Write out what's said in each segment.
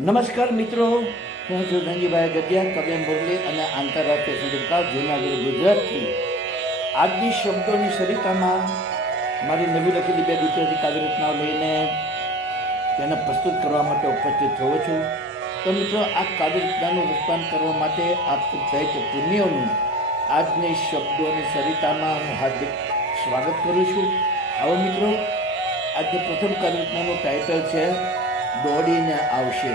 નમસ્કાર મિત્રો, હું છું ધનજીભાઈ ગઢિયા કવ્ય મુરલી અને આંતરરાષ્ટ્રીય સંગીતકાર જૂનાગઢ ગુજરાતથી. આજની શબ્દોની સરિતામાં મારી નવી લખેલી બે ગુજરાતી કાવ્યરચનાઓ લઈને તેને પ્રસ્તુત કરવા માટે ઉપસ્થિત થયો છું. તો મિત્રો, આ કાવ્યરચનાનું રસપાન કરવા માટે આપ સાહિત્ય પ્રેમીઓનું આજની શબ્દોની સરિતામાં હું હાર્દિક સ્વાગત કરું છું. આવો મિત્રો, આજની પ્રથમ કાવ્યરચનાનું ટાઇટલ છે દોડીને આવશે.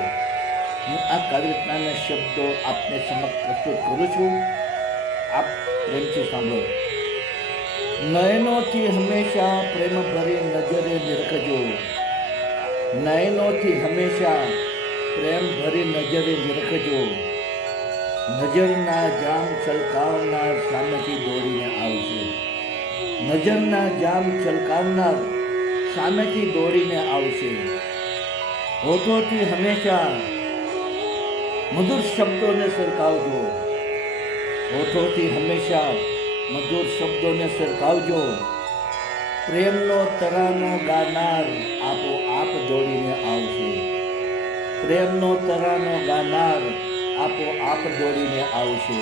હું આ કવિતાના શબ્દો આપને સમક્ષ પ્રસ્તુત કરું છું. આપ પ્રેમથી સાંભળો. નયનોથી હંમેશા પ્રેમ ભરી નજરે નિરખજો નયનોથી હંમેશા પ્રેમ ભરી નજરે નિરખજો નજરના જામ છલકાવનાર સામેથી દોડીને આવશે નજરના જામ છલકાવનાર સામેથી દોડીને આવશે. હોઠોથી હંમેશા મધુર શબ્દોને સરકાવજો હોઠોથી હંમેશા મધુર શબ્દોને સરકાવજો પ્રેમનો તરાનો ગાનાર આપો આપ દોડીને આવશે. પ્રેમનો તરાનો ગાનાર આપો આપ દોડીને આવશે.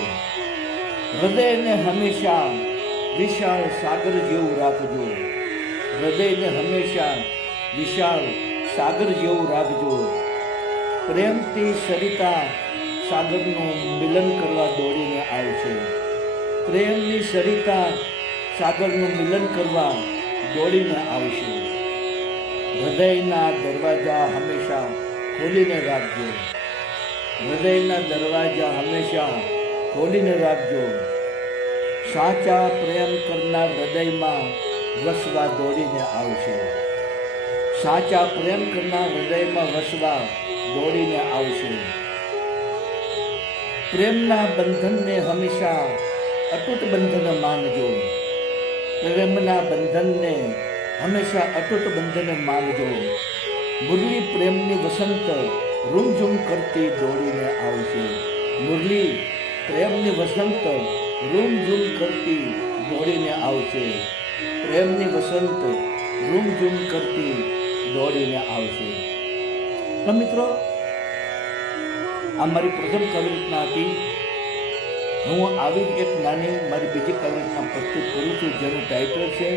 હૃદયને હંમેશા વિશાળ સાગર જેવું રાખજો. હૃદયને હંમેશા વિશાળ સાગર જેવું રાખજો. પ્રેમથી સરિતા સાગરનું મિલન કરવા દોડીને આવે છે. પ્રેમની સરિતા સાગરનું મિલન કરવા દોડીને આવશે હૃદયના દરવાજા હંમેશા ખોલીને રાખજો. હૃદયના દરવાજા હંમેશા ખોલીને રાખજો. સાચા પ્રેમ કરનાર હૃદયમાં વસવા દોડીને આવશે સાચા પ્રેમ કરનાર હૃદયમાં વસવા દોડીને આવશે. પ્રેમના બંધનને હંમેશા અતૂટ બંધન માનજો. પ્રેમના બંધનને હંમેશા અતૂટ બંધન માનજો. મુરલી પ્રેમની વસંત રૂમઝૂમ કરતી દોડીને આવશે. મુરલી પ્રેમની વસંત રૂમઝૂમ કરતી દોડીને આવશે. પ્રેમની વસંત રૂમઝૂમ કરતી દોડીને આવશે. તો મિત્રો, આ મારી પ્રથમ કવિરચના હતી. હું આવી જ એક નાની મારી બીજી કવિતા પ્રસ્તુત કરું છું, જેનું ટાઇટલ છે,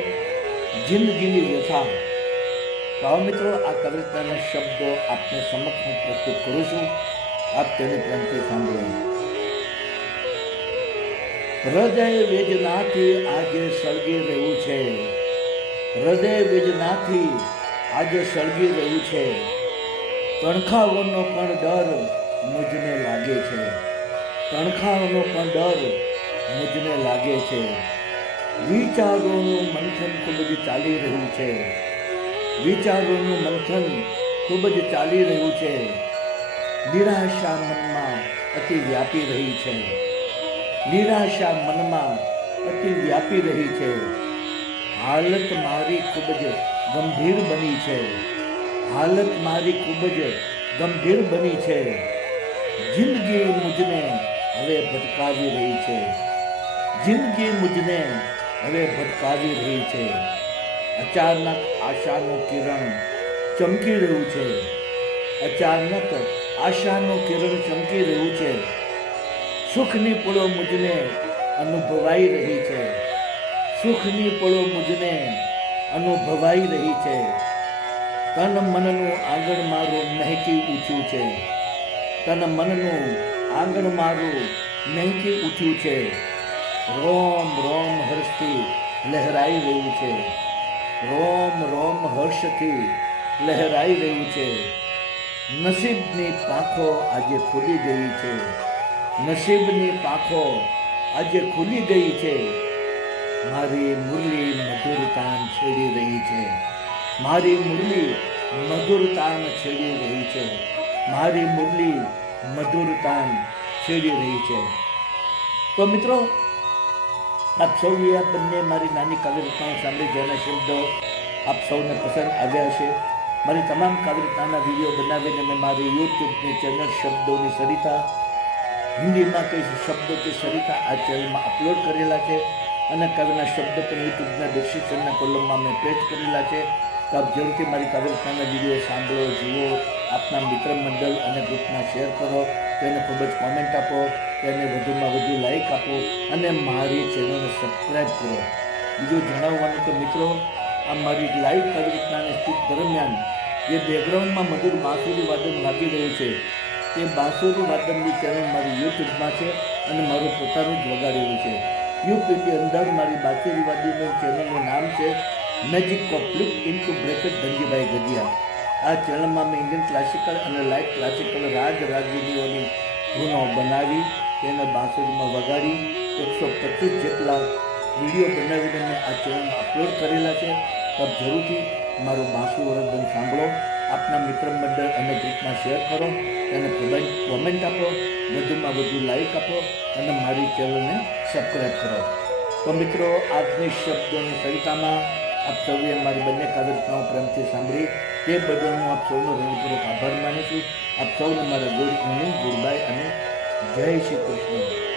જિંદગીની વ્યથા. તો મિત્રો, આ કવિતાના શબ્દો આપને સમક્ષ હું પ્રસ્તુત કરું છું. આપ તેને પ્રેમથી સાંભળો. હૃદય વેદનાથી આજે સળગી રહ્યું છે. હૃદય વેદનાથી આજે સળગી રહ્યું છે. તણખાઓનો પણ ડર મુજને લાગે છે. તણખાઓનો પણ ડર મુજને લાગે છે. વિચારોનું મંથન ખૂબ જ ચાલી રહ્યું છે. વિચારોનું મંથન ખૂબ જ ચાલી રહ્યું છે. નિરાશા મનમાં અતિ વ્યાપી રહી છે. નિરાશા મનમાં અતિ વ્યાપી રહી છે. હાલત મારી ખૂબ જ ગંભીર બની છે. હાલત મારી ખૂબ જ ગંભીર બની છે. જિંદગી મુજને હવે ભટકાવી રહી છે. જિંદગી મુજને હવે ભટકાવી રહી છે. અચાનક આશાનું કિરણ ચમકી રહ્યું છે. અચાનક આશાનું કિરણ ચમકી રહ્યું છે. સુખની પળો મુજને અનુભવાઈ રહી છે. સુખની પળો મુજને અનુભવાઈ રહી છે. તન મનનું આંગણ મારું મહેકી ઉઠ્યું છે. તન મનનું આંગણ મારું મહેકી ઉઠ્યું છે. રોમ રોમ હર્ષથી લહેરાઈ રહ્યું છે. રોમ રોમ હર્ષથી લહેરાઈ રહ્યું છે. નસીબની પાંખો આજે ખુલી ગઈ છે. નસીબની પાંખો આજે ખુલી ગઈ છે. મારી મુરલી છે મારી મુરલી મધુરતાન છેડી રહી છે. મારી મુરલી મધુરતાન છેડી રહી છે. તો મિત્રો, આપ સૌએ આ બંને મારી નાની કાવ્યરચનાઓ સાંભળી, જેના શબ્દો આપ સૌને પસંદ આવ્યા છે મારી તમામ કાવ્યરચનાના વીડિયો બનાવીને મેં મારી યુટ્યુબની ચેનલ શબ્દોની સરિતા, હિન્દીમાં કઈ શબ્દો કે સરિતા આ ચેનલમાં અપલોડ કરેલા છે અને કવિના શબ્દ પણ યુટ્યુબના ડિસ્ક્રિપ્શનના કોલમમાં મેં પેસ્ટ કરેલા છે. તો આપ જરૂરથી મારી કાવ્યરચનાના વીડિયો સાંભળો, જુઓ, આપના મિત્ર મંડળ અને ગ્રુપમાં શેર કરો, તેને ખૂબ જ કોમેન્ટ આપો, તેને વધુમાં વધુ લાઇક આપો અને મારી ચેનલને સબસ્ક્રાઈબ કરો. બીજું જણાવવાનું કે મિત્રો, આ મારી લાઈવ કવિતાની સ્પીચ દરમિયાન જે બેકગ્રાઉન્ડમાં મધુર બાંસુરી વાદન લાગી રહ્યું છે, તે બાંસુરી વાદનની ચેનલ મારી યુટ્યુબમાં છે અને મારું પોતાનું જ વગાડેલું છે. યુટ્યુબની અંદર મારી બાંસુરી વાદનની ચેનલનું નામ છે magic કોપ્લિક in to bracket Dhanjibhai Gadhiya આ ચેનલમાં મેં ઇન્ડિયન ક્લાસિકલ અને લાઇટ ક્લાસિકલ રાગ રાગીનીઓની ધૂનો બનાવી, તેને બાંસુરીમાં વગાડી, એકસો પચીસ જેટલા વીડિયો બનાવીને મેં આ ચેનલમાં અપલોડ કરેલા છે. તબ જરૂરથી મારું બાંસુ વરદન સાંભળો. આપના મિત્ર મંડળ અને ગ્રુપમાં શેર કરો. અને કોમેન્ટ આપો. વધુમાં વધુ લાઈક આપો અને મારી ચેનલને સબસ્ક્રાઈબ કરો. તો મિત્રો, આજની શબ્દોની સરિતામાં આપ સૌએ મારી બંને કાવ્યરચનાઓ પ્રેમથી સાંભળી તે બદલ હું આપ સૌનો હૃદયપૂર્વક આભાર માનું છું. આપ સૌને મારા ગુડ ઇવનિંગ ગુડ બાય અને જય શ્રી કૃષ્ણ.